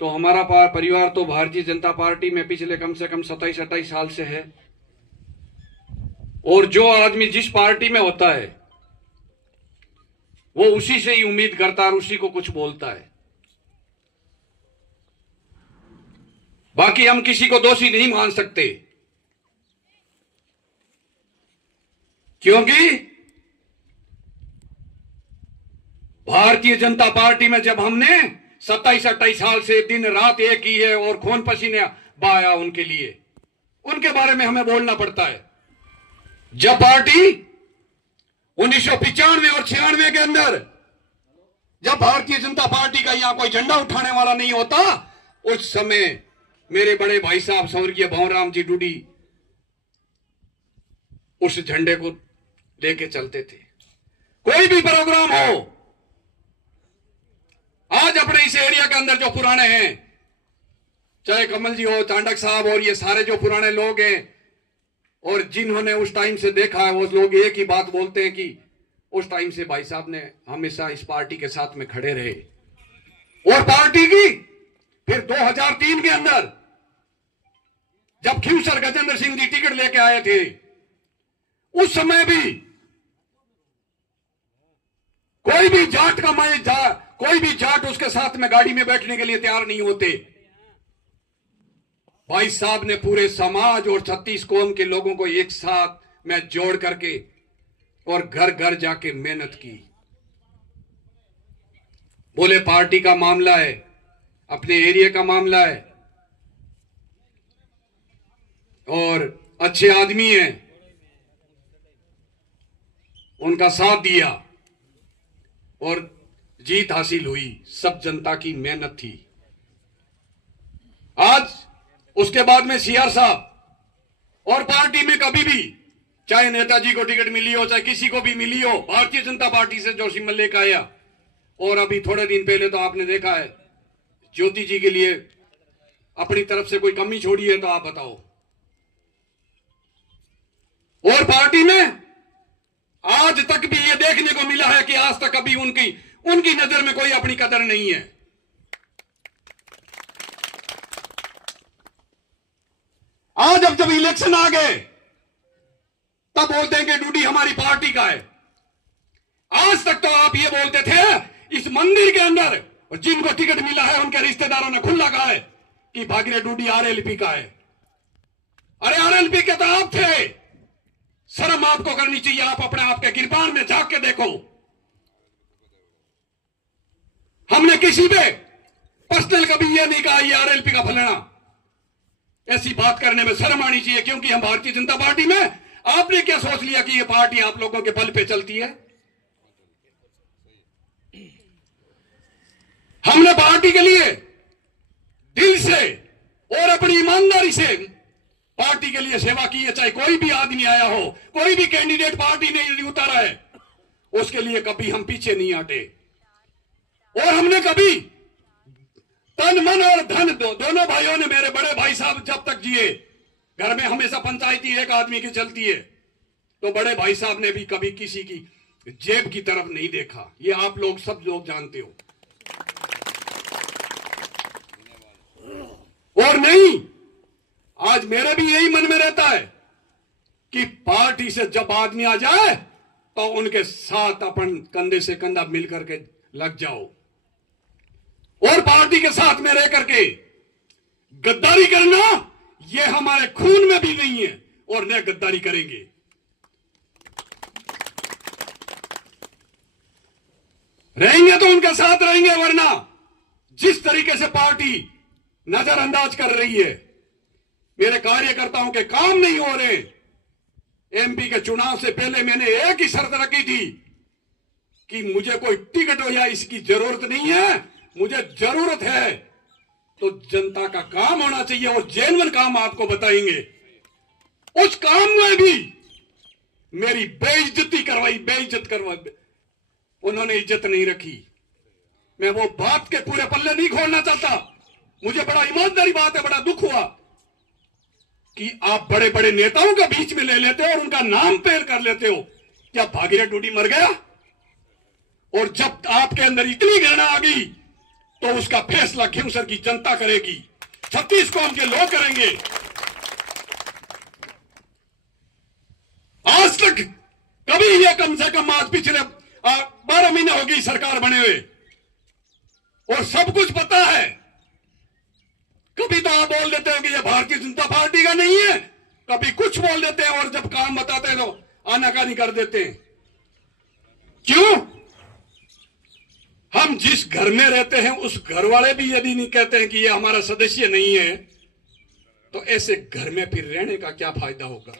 तो हमारा परिवार तो भारतीय जनता पार्टी में पिछले कम से कम 27-28 साल से है। और जो आदमी जिस पार्टी में होता है वो उसी से ही उम्मीद करता है और उसी को कुछ बोलता है। बाकी हम किसी को दोषी नहीं मान सकते, क्योंकि भारतीय जनता पार्टी में जब हमने 27-28 साल से दिन रात एक की है और खून पसीने बहाया उनके लिए, उनके बारे में हमें बोलना पड़ता है। जब पार्टी 1995 और 96 के अंदर जब भारतीय जनता पार्टी का यहां कोई झंडा उठाने वाला नहीं होता, उस समय मेरे बड़े भाई साहब स्वर्गीय भंवरराम जी डूडी उस झंडे को लेके चलते थे। कोई भी प्रोग्राम हो, आज अपने इस एरिया के अंदर जो पुराने हैं, चाहे कमल जी हो, चांडक साहब और ये सारे जो पुराने लोग हैं और जिन्होंने उस टाइम से देखा है, वो लोग एक ही बात बोलते हैं कि उस टाइम से भाई साहब ने हमेशा इस पार्टी के साथ में खड़े रहे। और पार्टी की फिर 2003 के अंदर जब ख्यूसर गजेंद्र सिंह जी टिकट लेके आए थे, उस समय भी कोई भी जाट का कोई भी जाट उसके साथ में गाड़ी में बैठने के लिए तैयार नहीं होते। भाई साहब ने पूरे समाज और 36 कौम के लोगों को एक साथ में जोड़ करके और घर घर जाके मेहनत की। बोले पार्टी का मामला है, अपने एरिया का मामला है और अच्छे आदमी हैं, उनका साथ दिया और जीत हासिल हुई। सब जनता की मेहनत थी। आज उसके बाद में सीआर साहब और पार्टी में कभी भी, चाहे नेताजी को टिकट मिली हो, चाहे किसी को भी मिली हो, भारतीय जनता पार्टी से जो सिंबल लेकर आया। और अभी थोड़े दिन पहले तो आपने देखा है ज्योति जी के लिए अपनी तरफ से कोई कमी छोड़ी है तो आप बताओ। और पार्टी में आज तक भी ये देखने को मिला है कि आज तक कभी उनकी नजर में कोई अपनी कदर नहीं है। आज अब जब इलेक्शन आ गए तब बोलते हैं कि डूडी हमारी पार्टी का है। आज तक तो आप ये बोलते थे इस मंदिर के अंदर जिनको टिकट मिला है उनके रिश्तेदारों ने खुला कहा है कि भागीरथ डूडी आरएलपी का है। अरे आरएलपी के तो आप थे, शर्म आपको करनी चाहिए। आप अपने आप के गिरबान में झांक के देखो। हमने किसी पे पर्सनल कभी ये नहीं कहा ये आरएलपी का फलाना। ऐसी बात करने में शर्म आनी चाहिए, क्योंकि हम भारतीय जनता पार्टी में, आपने क्या सोच लिया कि ये पार्टी आप लोगों के बल पे चलती है? हमने पार्टी के लिए दिल से और अपनी ईमानदारी से पार्टी के लिए सेवा की है। चाहे कोई भी आदमी आया हो, कोई भी कैंडिडेट पार्टी ने यदि उतारा है, उसके लिए कभी हम पीछे नहीं हटे। और हमने कभी तन मन और धन दोनों भाइयों ने, मेरे बड़े भाई साहब जब तक जिए, घर में हमेशा पंचायती एक आदमी की चलती है, तो बड़े भाई साहब ने भी कभी किसी की जेब की तरफ नहीं देखा। ये आप लोग सब लोग जानते हो। और नहीं, आज मेरे भी यही मन में रहता है कि पार्टी से जब आदमी आ जाए तो उनके साथ अपन कंधे से कंधा मिलकर के लग जाओ और पार्टी के साथ में रह करके गद्दारी करना ये हमारे खून में भी नहीं है और न गद्दारी करेंगे। रहेंगे तो उनके साथ रहेंगे, वरना जिस तरीके से पार्टी नजरअंदाज कर रही है, मेरे कार्यकर्ताओं के काम नहीं हो रहे। एमपी के चुनाव से पहले मैंने एक ही शर्त रखी थी कि मुझे कोई टिकट हो या इसकी जरूरत नहीं है, मुझे जरूरत है तो जनता का काम होना चाहिए और जेन्युइन काम आपको बताएंगे। उस काम में भी मेरी बेइज्जती करवाई, बेइज्जत करवाई, उन्होंने इज्जत नहीं रखी। मैं वो बात के पूरे पल्ले नहीं खोलना चाहता। मुझे बड़ा ईमानदारी बात है, बड़ा दुख हुआ कि आप बड़े बड़े नेताओं के बीच में ले लेते हो और उनका नाम पेल कर लेते हो। क्या भागीरथ डूडी मर गया? और जब आपके अंदर इतनी घृणा आ गई तो उसका फैसला खींवसर की जनता करेगी, 36 कौम के लोग करेंगे। आज तक कभी ये कम से कम आज पिछले 12 महीने हो गई सरकार बने हुए और सब कुछ पता है। कभी तो आप बोल देते हैं कि ये भारतीय जनता पार्टी का नहीं है, कभी कुछ बोल देते हैं और जब काम बताते हैं तो आनाकानी कर देते हैं। क्यों? हम जिस घर में रहते हैं उस घर वाले भी यदि नहीं कहते हैं कि ये हमारा सदस्य नहीं है, तो ऐसे घर में फिर रहने का क्या फायदा होगा।